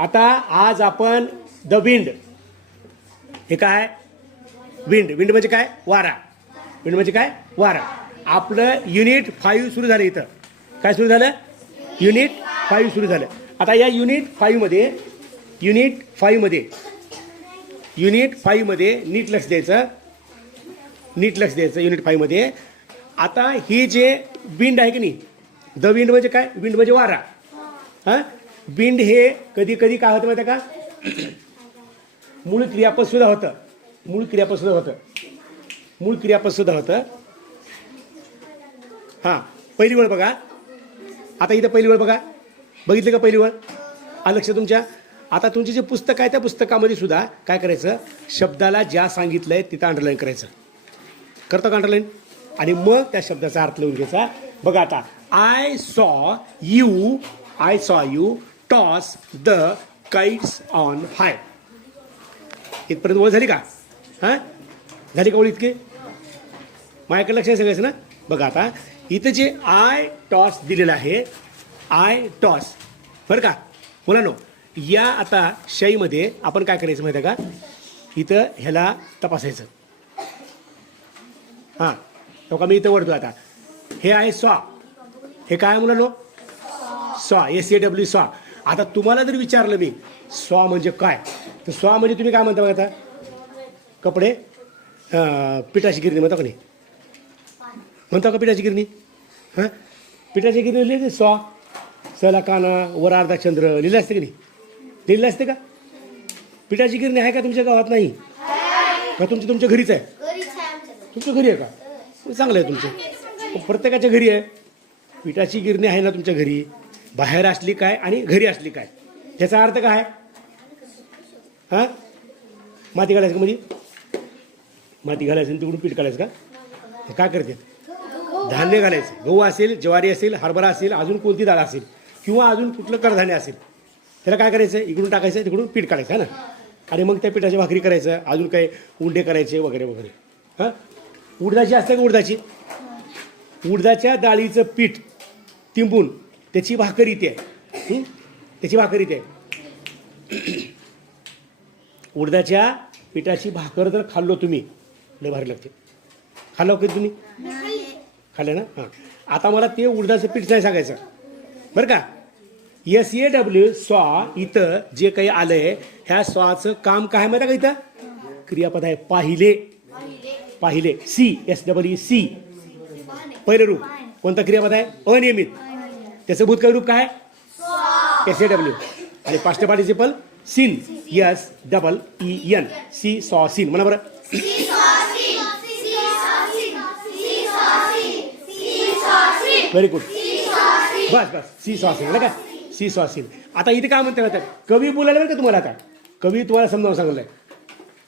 आता आज आपण द विंड, हे काय विंड, विंड म्हणजे काय वारा, विंड म्हणजे काय वारा. आपलं युनिट 5 सुरू झालं. इथं काय सुरू झालं? युनिट 5 सुरू झालं. आता या युनिट 5 मध्ये युनिट 5 मध्ये नीट लक्ष द्यायचं, नीट लक्ष द्यायचं युनिट 5 मध्ये. आता ही जे विंड आहे की नाही, द विंड म्हणजे काय? विंड म्हणजे वारा. हां, विंड हे कधी कधी काय होतं माहिती आहे का? मूळ क्रियापद सुद्धा होतं, मूळ क्रियापद सुद्धा होतं, मूळ क्रियापद सुद्धा होतं. हां, पहिली वेळ बघा. आता इथं पहिली वेळ बघा, बघितलं का पहिली वेळ? आलं लक्ष तुमच्या? आता तुमचे जे पुस्तक आहे त्या पुस्तकामध्ये सुद्धा काय करायचं, शब्दाला ज्या सांगितलं आहे तिथं अंडरलाईन करायचं. करतो का अंडरलाईन? आणि मग त्या शब्दाचा अर्थ लिहून घ्यायचा. बघा आता, I saw you toss the kites on high. इथपर्यंत ओळ झाली का? हां, झाली का ओळ इतकी? माझ्याकडे लक्ष सांगायचं ना. बघा आता इथं जे आय टॉस दिलेलं आहे, आय टॉस, बरं का मुलांनो, या आता शाईमध्ये आपण काय करायचं माहिती आहे का? इथं ह्याला तपासायचं. हां, तो का मी इथं वळतो. आता हे आहे सॉ, हे काय मुलांनो? सॉ, SAW सॉ. आता तुम्हाला जर विचारलं मी सॉ म्हणजे काय, तर सॉ म्हणजे तुम्ही काय म्हणता बघा? आता कपडे पिठाची गिरणी म्हणता का नाही? म्हणता का पिठाची गिरणी? हां, पिठाची गिरणी लिहिली सॉ, सला काना वर अर्धा चंद्र लिहिलं असते की नाही? लिहिलं असते का? पिठाची गिरणी आहे का तुमच्या गावात? नाही का? तुमच्या घरीच आहे? तुमच्या घरी आहे का? चांगलं आहे तुमचं, प्रत्येकाच्या घरी आहे पिठाची गिरणी. आहे ना तुमच्या घरी? बाहेर असली काय आणि घरी असली काय, त्याचा अर्थ काय? हां, माती घालायचं का? म्हणजे माती घालायचं तिकडून पीठ काढायचं का? काय करते? धान्य घालायचं. गहू असेल, ज्वारी असेल, हरभरा असेल, अजून कोणती डाळ असेल किंवा अजून कुठलं कडधान्य असेल, त्याला काय करायचं? इकडून टाकायचं, तिकडून पीठ काढायचं आहे ना. आणि मग त्या पिठाची भाकरी करायचं, अजून काही उंडे करायचे वगैरे वगैरे. हां, उडदाची असते का? उडदाची, उडदाच्या डाळीचं पीठ तिंबून त्याची भाकर इथे आहे, त्याची भाकर इथे आहे. उडदाच्या पिठाची भाकर जर खाल्लो तुम्ही, लय भारी लागते. खाल्लो कधी तुम्ही? खाल्लं ना. हां, आता मला ते उडदाचं पीठ नाही सांगायचं बरं का. SAW सॉ, इथं जे काही आलंय ह्या सॉचं काम काय माहिती का? इथं क्रियापद आहे पाहिले, पाहिले. CSEE पहिलं रूप कोणतं क्रियापद आहे? अनियमित. त्याचं भूतकाळ रूप काय? SAW. आणि past participle seen, SEEN, see saw seen. म्हणा बरं. व्हेरी गुड, बस बस, सी सॉ सीन का? See saw seen. आता इथे काय म्हणते माहिती? कवी बोलायला बरं का तुम्हाला. आता कवी तुम्हाला समजावून सांगलंय.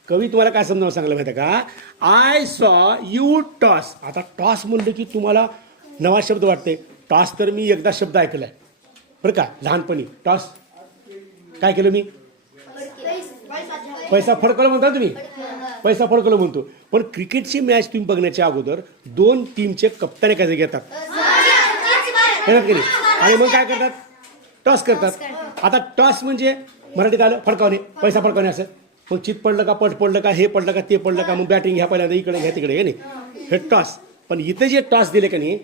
कवी तुम्हाला काय समजावून सांगलं माहिती का? I saw you toss. आता टॉस म्हणलं की तुम्हाला नवा शब्द वाटते. टॉस तर मी एकदा शब्द ऐकलाय बरं का, लहानपणी. टॉस काय केलं मी? पैसा फडकवलं म्हणता तुम्ही? पैसा फडकवलं म्हणतो. पण क्रिकेटची मॅच तुम्ही बघण्याच्या अगोदर 2 टीमचे कप्तान एका जागी येतात की नाही? आणि मग काय करतात? टॉस करतात. आता टॉस म्हणजे मराठीत आलं फडकावणे, पैसा फडकावणे असं. मग चित पडलं का, पट पडलं का, हे पडलं का, ते पडलं का, मग बॅटिंग घ्या पहिल्यांदा, इकडे घ्या तिकडे, हे नाही, हे टॉस. पण इथं जे टॉस दिले का नाही,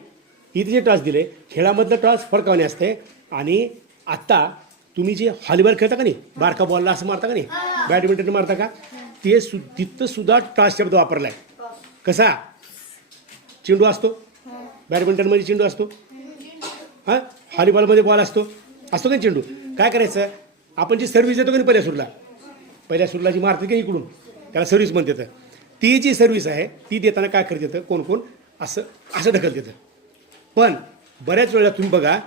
इथे जे टॉस दिले खेळामधलं टॉस फडकावणे असते. आणि आत्ता तुम्ही जे हॉलीबॉल खेळता का नाही, बारका बॉलला असं मारता का नाही, बॅडमिंटन मारता का, ते तिथं सुद्धा टॉस शब्द वापरलाय. कसा? चेंडू असतो, बॅडमिंटनमध्ये चेंडू असतो, हां, हॉलीबॉलमध्ये बॉल असतो का चेंडू. काय करायचं? आपण जी सर्व्हिस देतो का नाही पहिल्या सुरला जी मारते का इकडून, त्याला सर्व्हिस म्हणते. तर ती जी सर्व्हिस आहे ती देताना काय करत येतं, कोण कोण असं असं ढकलत येतं. पण बऱ्याच वेळेला तुम्ही बघा,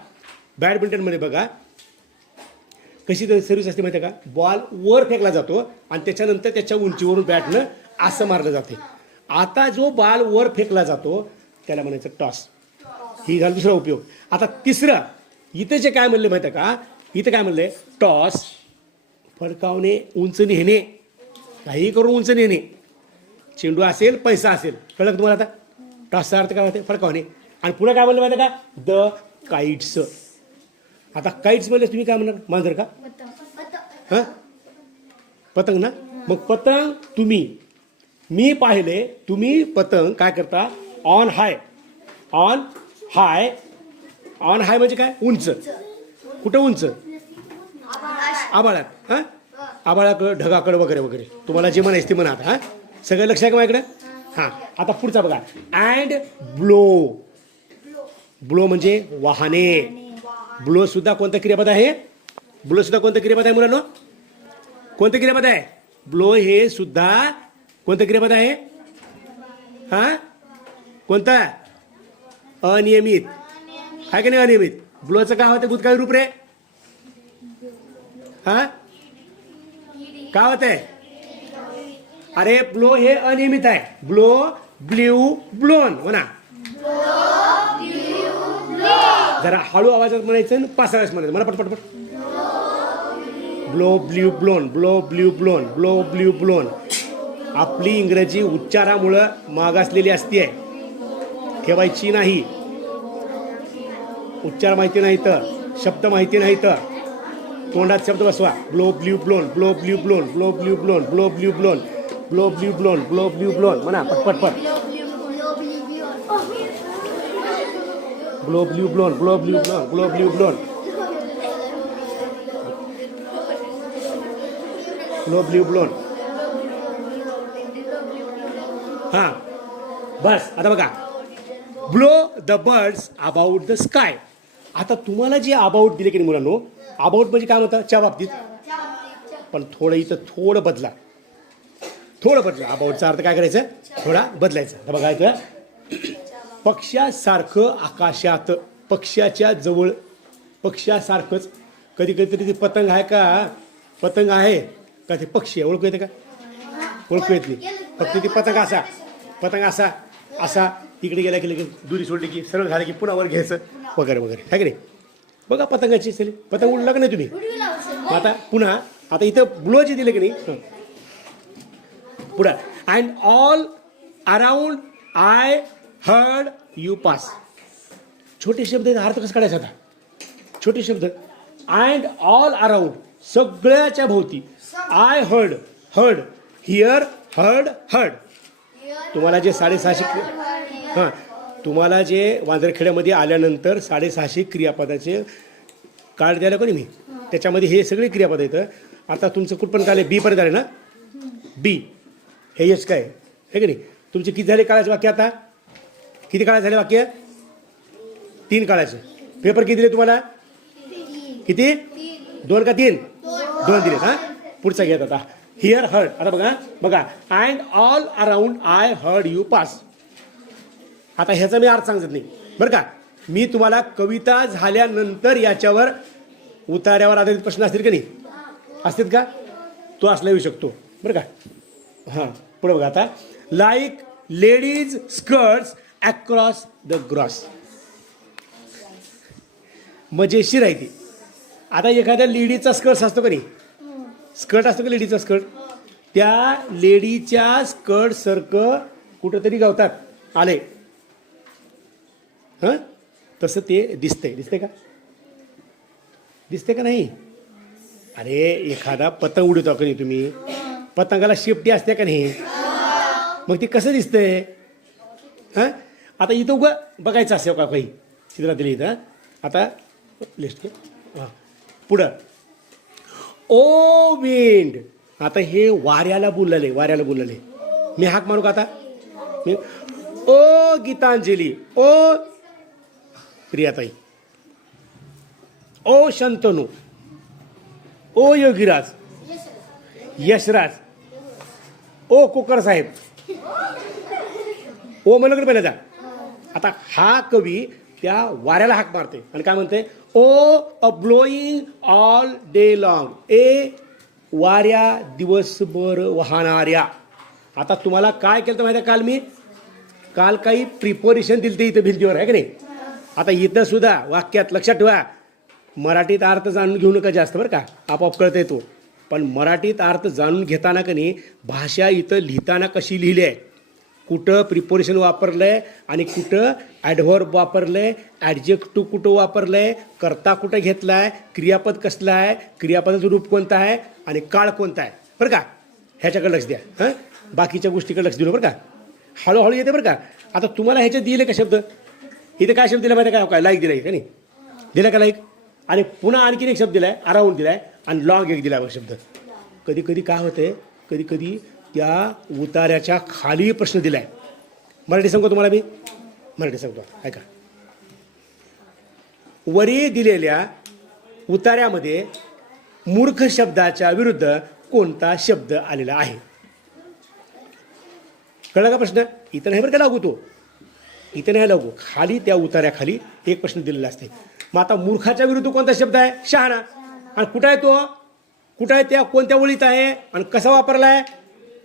बॅडमिंटनमध्ये बघा कशी सर्व्हिस असते माहिती आहे का? बॉल वर फेकला जातो आणि त्याच्यानंतर त्याच्या उंचीवरून बॅटनं असं मारलं जाते. आता जो बॉल वर फेकला जातो त्याला म्हणायचं टॉस. ही झाला दुसरा उपयोग. आता तिसरं, इथे जे काय म्हणले माहिती आहे का? इथं काय म्हणले? टॉस फडकावणे, उंच नेणे, काही करून उंच नेणे. चेंडू असेल, पैसा असेल, कळलं तुम्हाला? आता टॉसचा अर्थ काय होते? फडकावणे. आणि पुढे काय म्हणलं माहिती आहे का? The kites. आता काइट्स म्हणजे तुम्ही काय म्हणणार? मांजर का? हां पतंग ना. मग पतंग तुम्ही मी पाहिले तुम्ही पतंग काय करता on high. On high. On high म्हणजे काय उंच. कुठं उंच आभाळात. हां आभाळाकडं ढगाकडं वगैरे वगैरे तुम्हाला जे म्हणायचं ते म्हणा. हां सगळं लक्ष आहे का माझ्याकडे. हां आता पुढचा बघा अँड ब्लो. ब्लो म्हणजे वाहने. ब्लो सुद्धा कोणतं क्रियापद आहे. ब्लो सुद्धा कोणतं क्रियापद आहे मुलांनो. कोणतं क्रियापद आहे. ब्लो हे सुद्धा कोणतं क्रियापद आहे. हां कोणतं अनियमित आहे का नाही. अनियमित ब्लोचं काय होतं भूतकाळी रूप रे. हां काय होत आहे. अरे ब्लो हे अनियमित आहे. ब्लो ब्ल्यू ब्लोन म्हणा. जरा हळू आवाजात म्हणायचं आणि पासाळ्यात म्हणायचं मला पटपट. Blow blue blown. Blow blue blown. Blow blue blown. आपली इंग्रजी उच्चारामुळं मागासलेली असते. ठेवायची नाही. उच्चार माहिती नाही तर शब्द माहिती नाही तर तोंडात शब्द बसवा. Blow blue blown. Blow blue blown. Blow blue blown. Blow blue blown. Blow blue blown. Blow blue blown म्हणा पटपट. Blow blue blown. Blow blue blown. Blow blue blown. Blow blue blown. हां बस आता बघा blow the birds about the sky. आता तुम्हाला जे about दिले की नाही मुलांनो. अबाउट म्हणजे काय म्हणतात च्या बाबतीत. पण थोडं इथं थोडं बदला. थोडं बदला. अबाउटचा अर्थ काय करायचं थोडा बदलायचा. आता बघा इथं पक्ष्यासारखं आकाशात. पक्ष्याच्या जवळ पक्ष्यासारखंच. कधी कधीतरी ती पतंग आहे का पतंग आहे का ते पक्षी आहे ओळखू येते का. ओळखू येत नाही. फक्त ती पतंग असा पतंग असा असा इकडे गेला की दुरी सोडली की सरळ झालं की पुन्हा वर घ्यायचं वगैरे वगैरे आहे की नाही. बघा पतंगाची चली पतंग उडला का नाही तुम्ही. आता पुन्हा आता इथं ब्लो जे दिले की नाही पुढं and all around I heard you pass. छोटे शब्द अर्थ कसं काढायचा आता. छोटे शब्द अँड ऑल अराउंड सगळ्याच्या भोवती. I heard. Heard here heard heard. तुम्हाला जे 650 हां तुम्हाला जे वांद्रखेड्यामध्ये आल्यानंतर 650 क्रियापदाचे कार्ड द्यायला कोणी मी त्याच्यामध्ये हे सगळे क्रियापद येतं. आता तुमचं कुठपर्यंत आले बी पर्यंत आले ना. बी हे यच काय हे की नाही. तुमचे किती झाले काळाचे वाक्य. आता किती काळाचे झाले वाक्य 3 काळाचे. पेपर किती दिले तुम्हाला किती 2 का 3 2 दिले. हां पुढचा घेत आता हिअर हर्ड. आता बघा बघा and all around I heard you pass. आता ह्याचा मी अर्थ सांगत नाही बरं का. मी तुम्हाला कविता झाल्यानंतर याच्यावर उतार्यावर आधारित प्रश्न असतील का नाही असतील का. तो असला येऊ शकतो बरं का. हां पुढे बघा आता like ladies skirts across the gross. मजेशीर आहे ती. आता एखाद्या लेडीचा स्कर्ट असतो का नाही. स्कर्ट असतो का लेडीचा स्कर्ट. त्या लेडीच्या स्कर्ट सारखं कुठंतरी गावतात आले. हां तसं ते दिसतंय. दिसतंय का दिसते का नाही. अरे एखादा पतंग उडवतो का नाही तुम्ही. पतंगाला शेपटी असते का नाही. मग ते कसं दिसतंय. हां आता इथं उगं बघायचं असेल का काही चित्रात दिली इथं. आता लिस्ट हां पुढं ओ विंड. आता हे वाऱ्याला बोलले. वाऱ्याला बोलले. मी हाक मारू का आता मी ओ गीतांजली. ओ प्रियाताई. ओ शंतनू. ओ योगीराज. यशराज. ओ कोकर साहेब. ओ मनोकर पहिला जा. आता हा कवी त्या वाऱ्याला हाक मारते आणि काय म्हणते ओ अ ब्लोईंग ऑल डे लॉंग. ए वाऱ्या दिवसभर वाहणाऱ्या. आता तुम्हाला काय केलं तर माहिती आहे काल मी काल काही प्रिपोरेशन दिली ते इथं भिंतीवर आहे का नाही. आता इथं सुद्धा वाक्यात लक्षात ठेवा मराठीत अर्थ जाणून घेऊ नका जास्त बरं का. आपोआप कळता येतो. पण मराठीत अर्थ जाणून घेताना का नाही भाषा इथं लिहिताना कशी लिहिली आहे कुठं प्रिपोजिशन वापरलंय आणि कुठं ॲडव्हर्ब वापरलंय, ॲडजेक्टिव्ह कुठं वापरलंय, कर्ता कुठं घेतलाय, क्रियापद कसलं आहे, क्रियापदाचं रूप कोणतं आहे आणि काळ कोणता आहे, बरं का. ह्याच्याकडे लक्ष द्या. हां, बाकीच्या गोष्टीकडे लक्ष दिलं बरं का. हळूहळू येते बरं का. आता तुम्हाला ह्याच्यात दिले का शब्द, इथे काय शब्द दिला माहिती काय, काय लाईक दिलाय का नाही, दिला का लाईक, आणि पुन्हा आणखीन एक शब्द दिलाय अराउंड दिलाय आणि लॉंग एक दिलाय बघ शब्द. कधी कधी काय होतंय, कधी कधी त्या उतार्याच्या खाली प्रश्न दिलाय. मराठी सांगतो तुम्हाला मी, मराठी सांगतो ऐका. वरी दिलेल्या उतार्यामध्ये मूर्ख शब्दाच्या विरुद्ध कोणता शब्द आलेला आहे. कळला का प्रश्न. इथं नाही बरं का लागू, तो इथं नाही लागू, खाली त्या उतार्याखाली एक प्रश्न दिलेला असते. मग आता मूर्खाच्या विरुद्ध कोणता शब्द आहे, शहाणा. आणि कुठं आहे तो, कुठं आहे, त्या कोणत्या ओळीत आहे आणि कसा वापरला आहे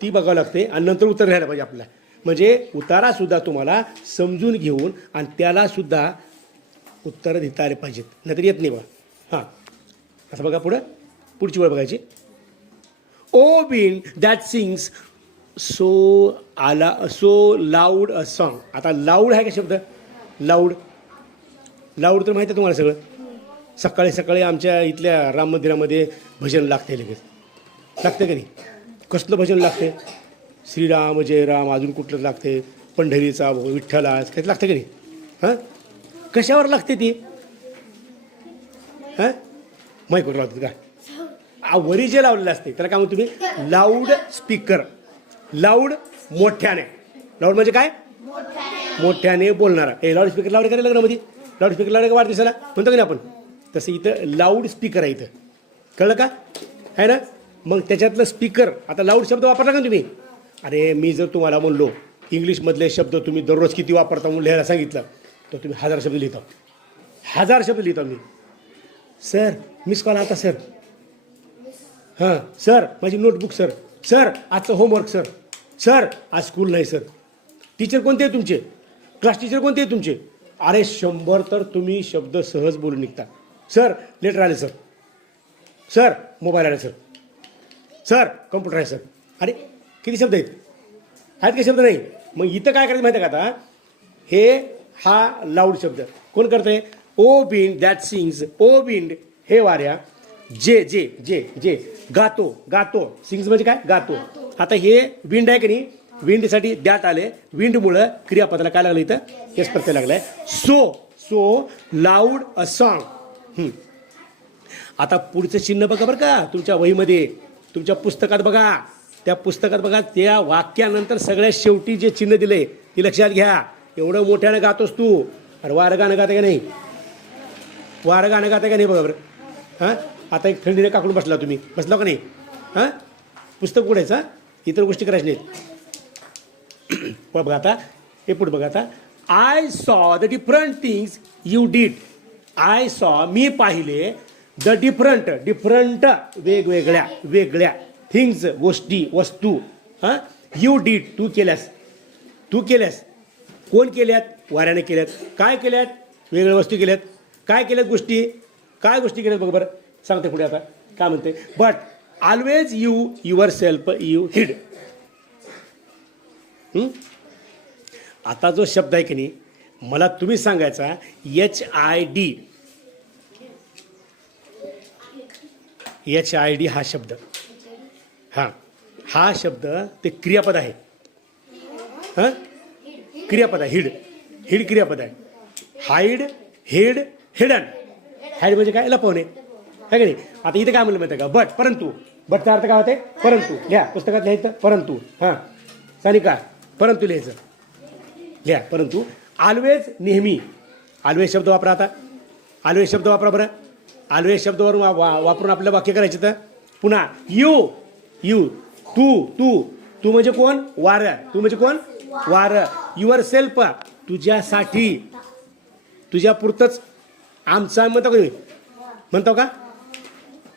ती बघावं लागते आणि नंतर उत्तर लिहायला पाहिजे आपल्याला. म्हणजे उतारासुद्धा तुम्हाला समजून घेऊन आणि त्यालासुद्धा उत्तरं देता आले पाहिजेत, नाहीतर येत नाही बा. हां, असं बघा पुढं, पुढची वेळ बघायची. ओ विंड दॅट सिंग्स सो आला सो लाऊड अ सॉन्ग. आता लाऊड आहे का शब्द, लाऊड, लाऊड तर माहिती आहे तुम्हाला सगळं. सकाळी सकाळी आमच्या इथल्या राम मंदिरामध्ये भजन लागते, लगेच लागते का नाही. कसलं भजन लागते, श्रीराम जय राम, अजून कुठलं लागते, पंढरीचा विठ्ठला काही लागते का नाही. हां, कशावर लागते ती, हां माईकवर लावते का, वरी जे लावलेलं असते त्याला काय म्हणतो तुम्ही, लाऊड स्पीकर. लाऊड मोठ्याने, लाऊड म्हणजे काय, मोठ्याने बोलणारा. हे लाऊड स्पीकर लावले का लग्नामध्ये, लाऊड स्पीकर लावले का वाढदिवसाला म्हणतो की नाही आपण, तसं इथं लाऊड स्पीकर आहे. इथं कळलं का, आहे ना. मग त्याच्यातलं स्पीकर, आता लाऊड शब्द वापरला का तुम्ही. अरे मी जर तुम्हाला म्हणलो इंग्लिशमधले शब्द तुम्ही दररोज किती वापरता म्हणून लिहायला सांगितलं तर तुम्ही 1000 शब्द लिहिता, 1000 शब्द लिहिता. मी सर मिस कॉल आता सर, हां सर माझी नोटबुक सर, सर आजचं होमवर्क सर, सर आज स्कूल नाही सर. टीचर कोणते आहे तुमचे, क्लास टीचर कोणते आहे तुमचे. अरे 100 तर तुम्ही शब्द सहज बोलून निघता. सर लेटर आले सर, सर मोबाईल आले सर, सर कम्प्युटर आहे सर. अरे किती शब्द आहेत का शब्द नाही. मग इथं काय करायचं माहिती आहे का, आता हे हा लाऊड शब्द कोण करतं आहे, O wind that sings, O wind हे वाऱ्या, जे जे जे जे गातो, गातो, सिंग्स म्हणजे काय गातो. आता हे विंड आहे की नाही, विंडसाठी दॅट आले, विंडमुळं क्रियापदाला काय लागलं इथं, हेच प्रत्यय लागलाय. So so loud a song. आता पुढचं चिन्ह बघा बरं का, तुमच्या वहीमध्ये, तुमच्या पुस्तकात बघा, त्या पुस्तकात बघा, त्या वाक्यानंतर सगळ्यात शेवटी जे चिन्ह दिले ते लक्षात घ्या. एवढं मोठ्यानं गातोस तू, अरे वारं गाणं गाते का नाही, वारं गाणं गाते का नाही बघा बरं. हां, आता एक थंडीने काकडून बसला, तुम्ही बसला का नाही. हां, पुस्तक उघडायचं, इतर गोष्टी करायच्या नाहीत. बघा आता हे पुढे बघा. आता I saw the different things you did. I saw मी पाहिले, द डिफरंट डिफरंट वेगवेगळ्या वेगळ्या, थिंग्स गोष्टी वस्तू, हां यू डीड तू केल्यास, तू केल्यास. कोण केल्यात, वाऱ्याने केल्यात. काय केल्यात, वेगळ्या वस्तू केल्यात. काय केल्यात गोष्टी, काय गोष्टी केल्यात बघ बरं, सांगते पुढे आता काय म्हणते. But always you your self you हिड. आता जो शब्द आहे की नाही, मला तुम्ही सांगायचा HID, HID हा शब्द, हां हा शब्द ते क्रियापद आहे. हां क्रियापद आहे, हिड, हिड क्रियापद आहे. Hide, head, hidden. हाईड म्हणजे काय, लपवणे आहे की नाही. आता इथे काय म्हणलं माहिती आहे का, बट परंतु, बटचा अर्थ काय होते, परंतु. लिहा पुस्तकात लिहायचं परंतु. हां सानिका परंतु लिहायचं, लिहा परंतु. ऑलवेज नेहमी, ऑलवेज शब्द वापरा. आता ऑलवेज शब्द वापरा बरं. ऑलवेज शब्दावरून वापरून आपलं वाक्य करायचं. तर पुन्हा यू, यू तू, तू, तू म्हणजे कोण, वारं. तू म्हणजे कोण, वारं. युअर सेल्फ तुझ्यासाठी, तुझ्या पुरतंच. आमचा म्हणतो का, म्हणतो का,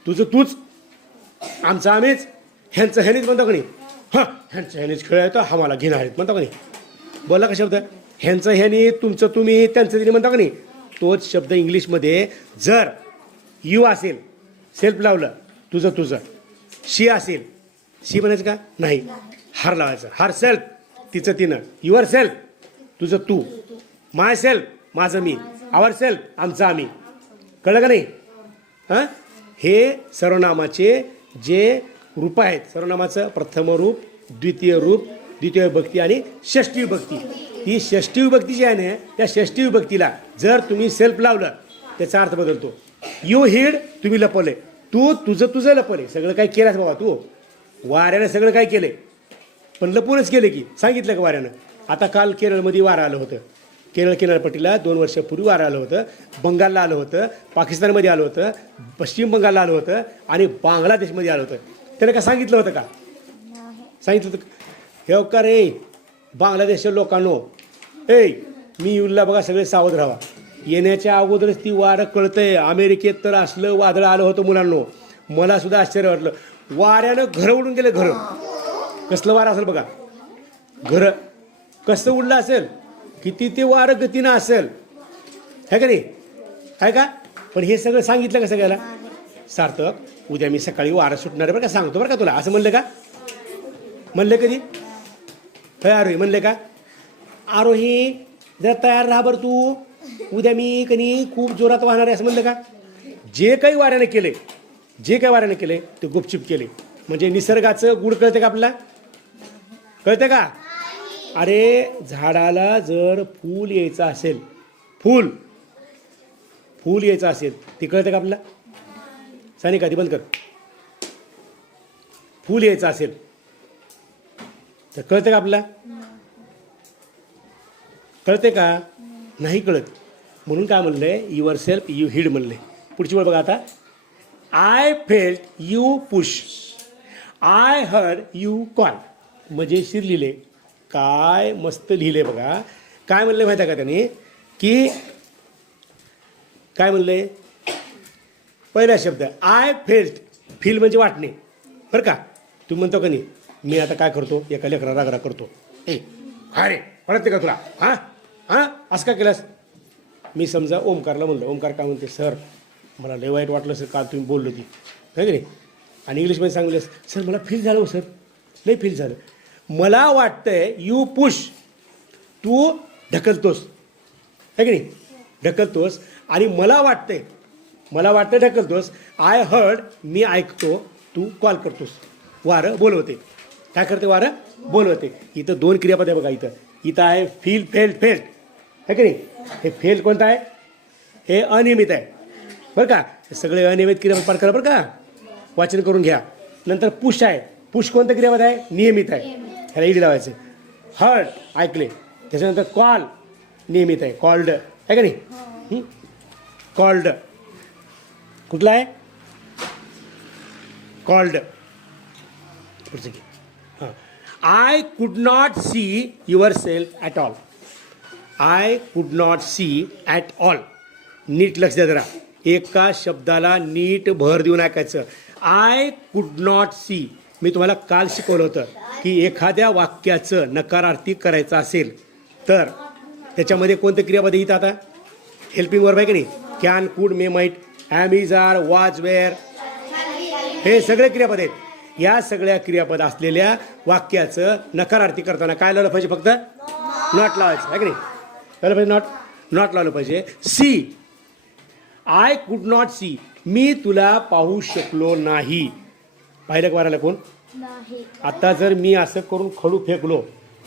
तुझं तूच, आमचं आम्हीच, ह्यांचं ह्यानीच म्हणतो का नाही. हां ह्यांचं ह्यानीच खेळायचं, हा मला घेणार आहेत म्हणतो का नाही. बोला का शब्द, ह्यांचं ह्यानी, तुमचं तुम्ही, त्यांचं तिने म्हणतो का नाही. तोच शब्द इंग्लिशमध्ये जर यू असेल, सेल्फ लावलं, तुझं तुझं. शी असेल, शी म्हणायचं का नाही, हार लावायचं, हार सेल्फ, तिचं तिनं, युअर सेल्फ तुझं तू, माय सेल्फ माझं मी, आवर सेल्फ आमचं आम्ही. कळलं का नाही? हां, हे सर्वनामाचे जे रूप आहेत, सर्वनामाचं प्रथम रूप, द्वितीय रूप, द्वितीय विभक्ती आणि षष्ठी विभक्ती. ही षष्ठी विभक्ती जी आहे ना, त्या षष्ठी विभक्तीला जर तुम्ही सेल्फ लावलं त्याचा अर्थ बदलतो. यू हिड तुम्ही लपवले, तू तुझं लपवले, सगळं काय केलंस बाबा तू. वाऱ्यानं सगळं काय केलंय, पण लपूनच केलं की, सांगितलं का वाऱ्यानं. आता काल केरळमध्ये वारं आलं होतं, केरळ किनारपट्टीला 2 वर्षापूर्वी वारं आलं होतं, बंगालला आलं होतं, पाकिस्तानमध्ये आलं होतं, पश्चिम बंगालला आलं होतं आणि बांगलादेशमध्ये आलं होतं. त्यानं का सांगितलं होतं का? सांगितलं होतं हे का रे बांगलादेशच्या लोकांनो, मी येऊला बघा सगळे सावध राहा. येण्याच्या अगोदरच ती वारं कळतंय. अमेरिकेत तर असलं वादळ आलं होतं मुलांनो, मला सुद्धा आश्चर्य वाटलं. वाऱ्यानं घरं उडून गेले, घरं. कसलं वारं असेल बघा, घरं कसं उडलं असेल, किती ते वारं गतीनं असेल, है का नाही, आहे का? पण हे सगळं सांगितलं का सगळ्याला? सार्थक उद्या मी सकाळी वारं सुटणार आहे बरं का, सांगतो बरं का तुला, असं म्हणलं का? म्हणलं कधी? आरोही म्हणले का? आरोही जरा तयार राहा बरं तू, उद्या मी कधी खूप जोरात वाहणार आहे असं म्हणलं का? जे काही वाऱ्याने केले ते गुपचूप केले. म्हणजे निसर्गाचं गुड कळते का आपल्याला? कळते का? अरे झाडाला जर फूल यायचं असेल, फूल यायचं असेल, ते कळते का आपल्याला? सानिका ती बंद कर. फूल यायचं असेल तर कळते का आपल्याला? कळते का? नाही कळत. म्हणून काय म्हणलंय? युअर सेल्फ यू हिड म्हणले. पुढची वेळ बघा आता. I felt you push, I heard you call. मजेशीर लिहिले, काय मस्त लिहिले बघा. काय म्हणले माहिती आहे का त्याने? की काय म्हणले? पहिला शब्द आय फेल्ट, फील म्हणजे वाटणे बरं का. तुम्ही म्हणतो का नाही, मी आता काय करतो, एका लेकरा रागरा करतो, काय रे कळते का तुला? हां असं का केलंस? मी समजा ओमकारला म्हणलं, ओमकार काय म्हणते, सर मला लय वाईट वाटलं सर, काल तुम्ही बोललो ती, आहे की नाही. आणि इंग्लिशमध्ये सांगले, सर मला फील झालं, सर लय फील झालं. मला वाटतंय यू पुश, तू ढकलतोस, आहे की नाही, ढकलतोस. आणि मला वाटतं ढकलतोस. आय हर्ड, मी ऐकतो, तू कॉल करतोस, वारं बोलवते. काय करते? वारं बोलवते. इथं 2 क्रियापद आहे बघा. इथं आहे फील, फेल्ट, आहे की नाही. हे फेल कोणतं आहे? हे अनियमित आहे बरं का. हे सगळे अनियमित क्रियापद पाठ करा बरं का, वाचन करून घ्या. नंतर पुश आहे. पुश कोणतं क्रियापद आहे? नियमित आहे, ह्याला ईडी लावायचं. हर्ड ऐकले. त्याच्यानंतर कॉल नियमित आहे, कॉल्ड आहे का नाही. कॉल्ड कुठला आहे? कॉल्ड. पुढचं घे. हां, I could not see yourself at all. I could not see at all. नीट लक्ष द्या जरा, एका शब्दाला नीट भर देऊन ऐकायचं. I could not see. मी तुम्हाला काल शिकवलं होतं की एखाद्या वाक्याचं नकारार्थी करायचं असेल तर त्याच्यामध्ये कोणते क्रियापद येतात? आता हेल्पिंग वर्ब आहे की नाही. कॅन, कुड, मे, माईट, ॲम, इज, आर, वाज, वेअर, हे सगळे क्रियापद आहेत. या सगळ्या क्रियापद असलेल्या वाक्याचं नकारार्थी करताना काय लावलं पाहिजे? फक्त नॉट लावायचं आहे की नाही. लावलं पाहिजे, नॉट लावलं पाहिजे. See, I could not see, मी तुला पाहू शकलो नाही. पाहिलं का वाराला कोण? आता जर मी असं करून खडू फेकलो,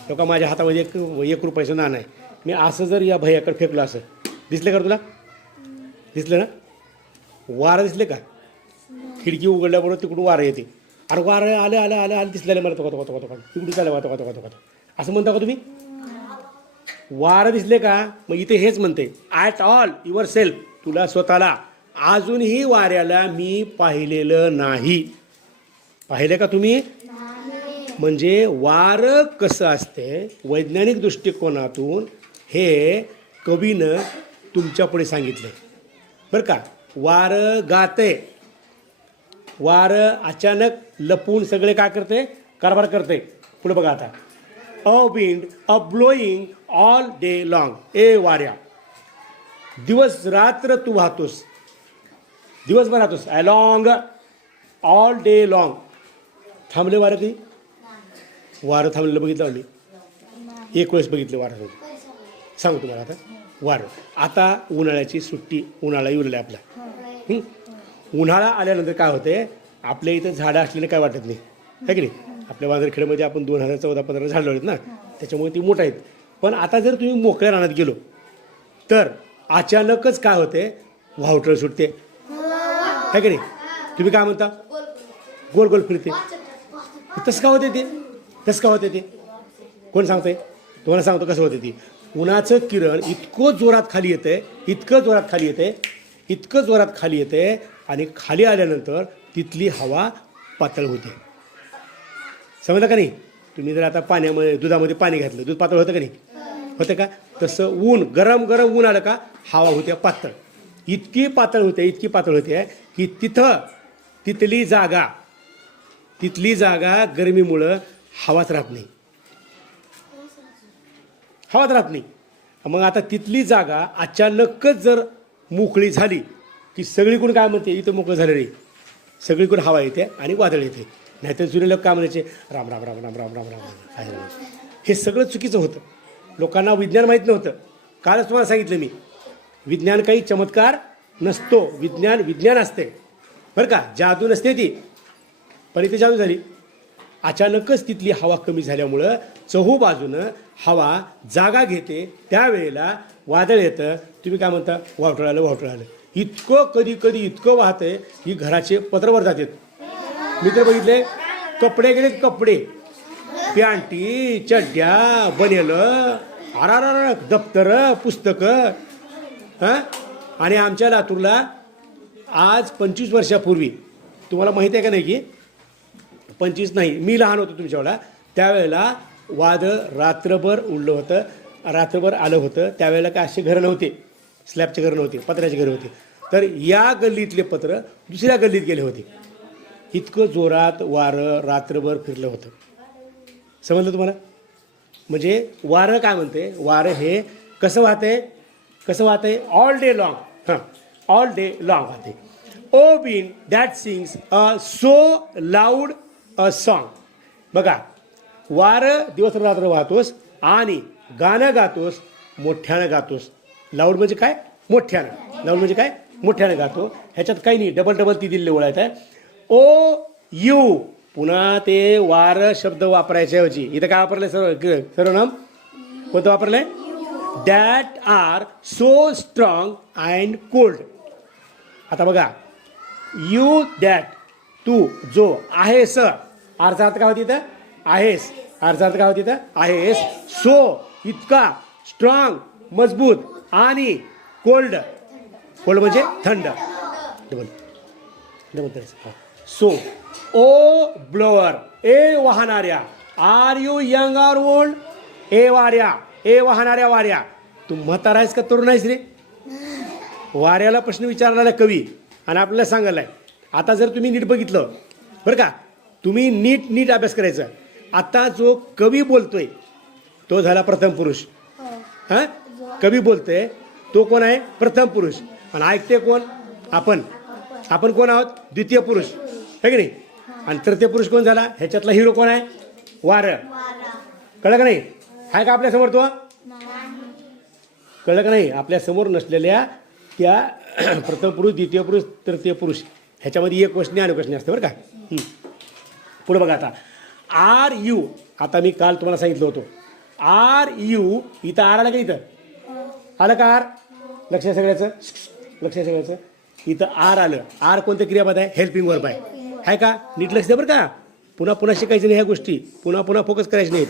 तो का माझ्या हातामध्ये 1 रुपयाचं नाणं आहे, मी असं जर या भैयाकडे फेकलो, असं दिसलं का तुला? दिसलं ना? वारं दिसले का? खिडकी उघडल्याबरोबर तिकडून वारं येते. अरे वारं आलं दिसलेलं मला, तो तिकडून चाललं वातो असं म्हणता का तुम्ही? वारं दिसले का? मग इथे हेच म्हणते, ॲट ऑल युअर सेल्फ, तुला स्वतःला अजूनही वाऱ्याला मी पाहिलेलं नाही. पाहिले का तुम्ही? म्हणजे वारं कसं असते वैज्ञानिक दृष्टिकोनातून हे कवीनं तुमच्या पुढे सांगितलं बरं का. वारं गाते, वारं अचानक लपून सगळे काय करते? कारभार करते. पुढे बघा आता. A wind a blowing all day long. ए वाऱ्या, दिवस रात्र तू वाहतोस, दिवसभर राहतोस. Along, all day long. थांबले वारं कधी? वारं थांबलेलं बघितलं आम्ही. एक वेळेस बघितलं वारं. सांगू तुम्हाला आता वारं. आता उन्हाळ्याची सुट्टी, उन्हाळा येऊन आपला. उन्हाळा आल्यानंतर काय होते, आपल्या इथं झाडं असलेलं काय वाटत नाही, है की नाही. आपल्या वांदरखेडमध्ये आपण 2014-15 झाडं लावलेत ना, त्याच्यामुळे ती मोठं आहेत. पण आता जर तुम्ही मोकळ्या रानात गेलो तर अचानकच काय होते, वावटळ सुटते, है की नाही. तुम्ही काय म्हणता, गोल गोल फिरते. तसं का होते ते, तसं का होते ते, कोण सांगतंय तुम्हाला. सांगतो कसं होते ती. उन्हाचं किरण इतकं जोरात खाली येते, इतकं जोरात खाली येते, इतकं जोरात खाली येते, आणि खाली आल्यानंतर तिथली हवा पातळ होते. समजलं का नाही. तुम्ही जर आता पाण्यामध्ये, दुधामध्ये पाणी घातलं, दूध पातळ होतं का नाही, होतं का. तसं ऊन, गरम गरम ऊन आलं का हवा होते पातळ. इतकी पातळ होते, इतकी पातळ होते की तिथली जागा गरमीमुळं हवाच राहत नाही, हवाच राहत नाही. मग आता तिथली जागा अचानकच जर मोकळी झाली की सगळीकडून काय म्हणते, इथं मोकळं झालं रे, सगळीकडून हवा येते आणि वादळ येते. नाहीतर जुने लोक काय म्हणायचे, राम राम राम राम राम राम राम. हे सगळं चुकीचं होतं. लोकांना विज्ञान माहीत नव्हतं. कालच तुम्हाला सांगितलं मी, विज्ञान काही चमत्कार नसतो, विज्ञान असते बरं का, जादू नसते ती. पण इथे जादू झाली. अचानकच तिथली हवा कमी झाल्यामुळं चहूबाजूनं हवा जागा घेते, त्यावेळेला वादळ येतं. तुम्ही काय म्हणता, वावटळ आलं. इतकं कधी कधी इतकं वाहतंय की घराचे पत्रवर जातात. मी तर बघितले, कपडे गेलेत, कपडे, पॅन्टी, चड्ड्या, बनेलं, आरार, दप्तरं, पुस्तकं. हां. आणि आमच्या लातूरला आज 25 वर्षापूर्वी, तुम्हाला माहिती आहे का नाही की 25 नाही, मी लहान होतो तुमच्यावेळेला, त्यावेळेला वादळ रात्रभर उडलं होतं, रात्रभर आलं होतं. त्यावेळेला काय असे घरं नव्हते, स्लॅबचे घरं नव्हते, पत्र्याचे घरं होते. तर या गल्लीतले पत्र दुसऱ्या गल्लीत गेले होते. इतकं जोरात वारं रात्रभर फिरलं होतं. समजलं तुम्हाला. म्हणजे वारं काय म्हणते, वारं हे कसं वाहतंय, ऑल डे लॉंग. हां, ऑल डे लॉंग वाहते. O wind that sings a so loud a song. बघा, वारं दिवस रात्र वाहतोस आणि गाणं गातोस, मोठ्यानं गातोस. लाऊड म्हणजे काय, मोठ्यानं. लाऊड म्हणजे काय, मोठ्यानं गातो. ह्याच्यात काही नाही, डबल ती दिल्ली ओळायचं आहे. ओ यू, पुन्हा ते वारं शब्द वापरायच्या ऐवजी इथं काय वापरलंय, सर्वनाम कोणतं वापरलंय, that are so strong and cold. आता बघा, यू दॅट, तू जो आहेस, आरचा अर्थ काय होती इथं, आहेस. आरचा अर्थ काय होती इथं, आहेस. सो, इतका, स्ट्रॉंग, मजबूत, आणि कोल्ड म्हणजे थंड. डबल सो, ओ ब्लोअर, ए वाहणाऱ्या, are you young or old, ए वाहणाऱ्या वाऱ्या. तू म्हातारा आहेस का तरुण आहेस रे. वाऱ्याला प्रश्न विचारलेला कवी आणि आपल्याला सांगायलाय. आता जर तुम्ही नीट बघितलं बरं का, तुम्ही नीट अभ्यास करायचा. आता जो कवी बोलतोय तो झाला प्रथम पुरुष. हां, कवी बोलतोय तो कोण आहे, प्रथम पुरुष. आणि ऐकते कोण, आपण कोण आहोत, द्वितीय पुरुष, है की नाही. आणि तृतीय पुरुष कोण झाला, ह्याच्यातला हिरो कोण आहे, वारं. कळलं का नाही, आहे का आपल्यासमोर तो, कळलं का नाही. आपल्यासमोर नसलेल्या त्या प्रथम पुरुष, द्वितीय पुरुष, तृतीय पुरुष ह्याच्यामध्ये एक वचने आणि वचने असते बरं का. पुढे बघा आता, आर यू. आता मी काल तुम्हाला सांगितलं होतं, आर यू, इथं आर आलं का, इथं आलं का आर, लक्ष सगळ्याचं. इथं आर आलं. आर कोणतं क्रियापद आहे, हेल्पिंग वर्ब आहे का. नीट लक्ष द्या बरं का, पुन्हा शिकायचं नाही ह्या गोष्टी, पुन्हा फोकस करायचे नाहीत.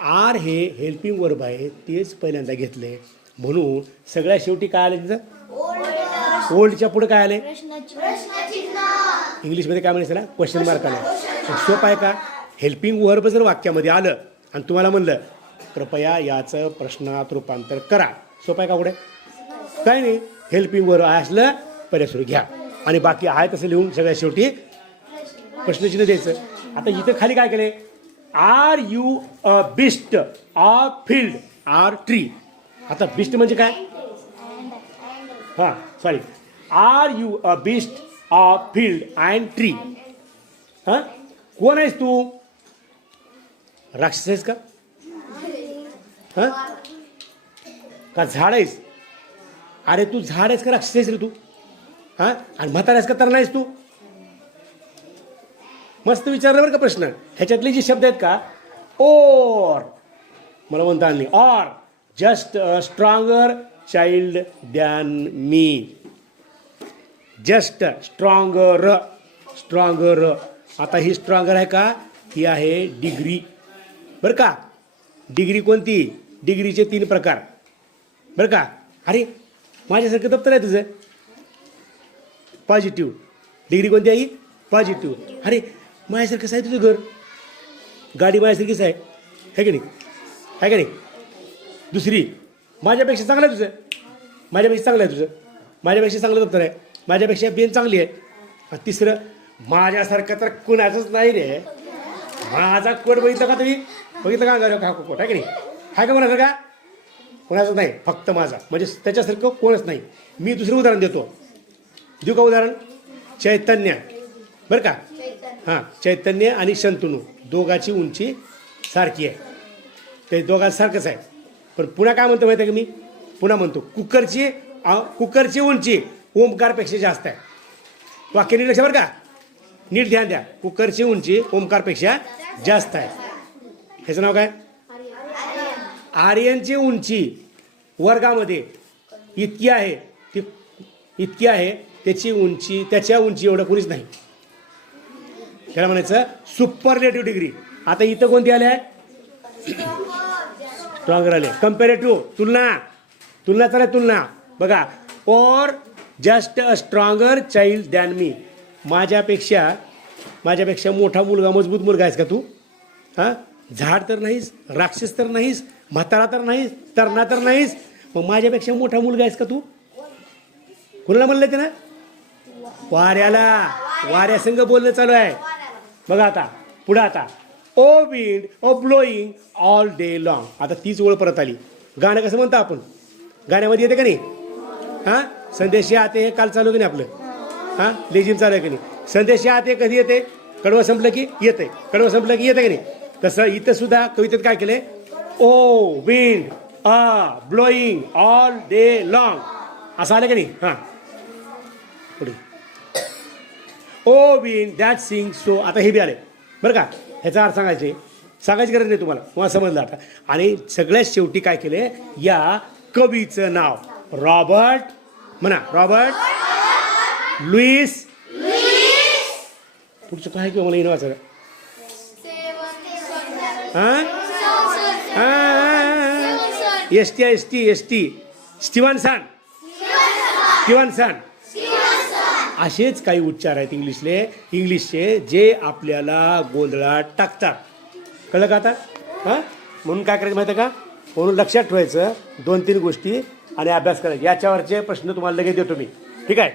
आर हे हेल्पिंग वर्ब आहे, तेच पहिल्यांदा घेतले. म्हणून सगळ्या शेवटी काय आले तिथं, ओल्डच्या पुढे काय आले, इंग्लिशमध्ये काय म्हणायचं ना, क्वेश्चन मार्क आला. सोपं आहे का. हेल्पिंग वर्ब जर वाक्यामध्ये आलं आणि तुम्हाला म्हणलं कृपया याचं प्रश्नात रूपांतर करा, सोपं आहे का पुढे, काय नाही. हेल्पिंग वर्ब असलं पहिले सुरू घ्या आणि बाकी आहे तसं लिहून सगळ्या शेवटी प्रश्नचिन्ह द्यायचं. आता इथं खाली काय केले, are you a beast of field or tree. आता बिस्ट म्हणजे काय, हां sorry, are you a beast of field and tree. हां, कोण आहेस तू, राक्षस आहेस का, हां का झाड आहेस? अरे तू झाड आहेस का राक्षस आहेस रे तू? हां आणि म्हातारा आहेस का तर नाहीस तू? मस्त विचारलं बरं का प्रश्न. ह्याच्यातले जे शब्द आहेत का, ओर मला म्हणता आली, or just a stronger child than me. Just stronger, stronger. आता ही स्ट्रॉंगर आहे का? ही आहे डिग्री बरं का. डिग्री कोणती? डिग्रीचे 3 प्रकार बरं का. अरे माझ्यासारखं दप्तर आहे तुझं, पॉझिटिव्ह. डिग्री कोणती आहे? पॉझिटिव्ह. अरे माझ्यासारखंच आहे तुझं घर, गाडी माझ्यासारखीच आहे की नाही? आहे का नाही? दुसरी, माझ्यापेक्षा चांगलं आहे तुझं, माझ्यापेक्षा चांगलं आहे तुझं, माझ्यापेक्षा चांगलं दप्तर आहे, माझ्यापेक्षा बेन चांगली आहे. तिसरं, माझ्यासारखं तर कुणाचंच नाही रे. माझा कोट बघितलं का तुम्ही? बघितलं का कोट? आहे की नाही? आहे का कोणासारखा? कोणाचं नाही, फक्त माझा. म्हणजे त्याच्यासारखं कोणच नाही. मी दुसरं उदाहरण देऊ का उदाहरण? चैतन्य बरं का. हां, चैतन्य आणि शंतनू दोघाची उंची सारखी आहे, ते दोघांसारखंच आहे. पण पुन्हा काय म्हणतो माहिती आहे का मी? पुन्हा म्हणतो कुकरची उंची ओमकारपेक्षा जास्त आहे. वाक्य नीट लक्ष बरं का, नीट ध्यान द्या. कुकरची उंची ओमकारपेक्षा जास्त आहे. ह्याचं नाव काय? आर्यनची उंची वर्गामध्ये इतकी आहे, ती इतकी आहे, त्याच्या उंची एवढं कोणीच नाही. त्याला म्हणायचं सुपरलेटिव्ह डिग्री. आता इथं कोणती आली आहे? स्ट्रॉंगर आले. कम्पॅरेटिव्ह तुलना चालेल, तुलना बघा. Or just a stronger child than me. माझ्यापेक्षा मोठा मुलगा, मजबूत मुलगा आहेस का तू? हां, झाड तर नाहीस, राक्षस तर नाहीस, म्हातारा तर नाहीस, तरणा तर नाहीस, मग माझ्यापेक्षा मोठा मुलगा आहेस का तू? कोणाला म्हणलं ते ना? वाऱ्यासंग बोलणं चालू आहे बघा. आता पुढं, आता ओ विंड ओ ब्लोईंग ऑल डे लॉंग. आता तीच ओळ परत आली. गाणं कसं म्हणतो आपण? गाण्यामध्ये येते का नाही? हां, संदेश आते हे काल चालू की नाही आपलं? हां, लेझिम चालू आहे की नाही? संदेश आते कधी येते? कडवं संपलं की येते, कडवं संपलं की येते की नाही? तसं इथं सुद्धा कवितेत काय केलंय? O wind blowing all day long असं आलं की नाही? हां, पुढे O wind that sing so. आता हे बी आले बरं का. ह्याचा अर्थ सांगायची गरज नाही तुम्हाला समजलं आता. आणि सगळ्यात शेवटी काय केले? या कवीचं नाव रॉबर्ट, म्हणा रॉबर्ट लुईस. पुढचं काय किंवा मला येणं वाचायला? S T Stevenson. असेच काही उच्चार आहेत इंग्लिशचे जे आपल्याला गोंधळात टाकतात. कळलं का आता? हां, म्हणून काय करायचं माहिती आहे का? म्हणून लक्षात ठेवायचं 2-3 गोष्टी आणि अभ्यास करायचा. याच्यावरचे प्रश्न तुम्हाला लगेच देतो मी, ठीक आहे?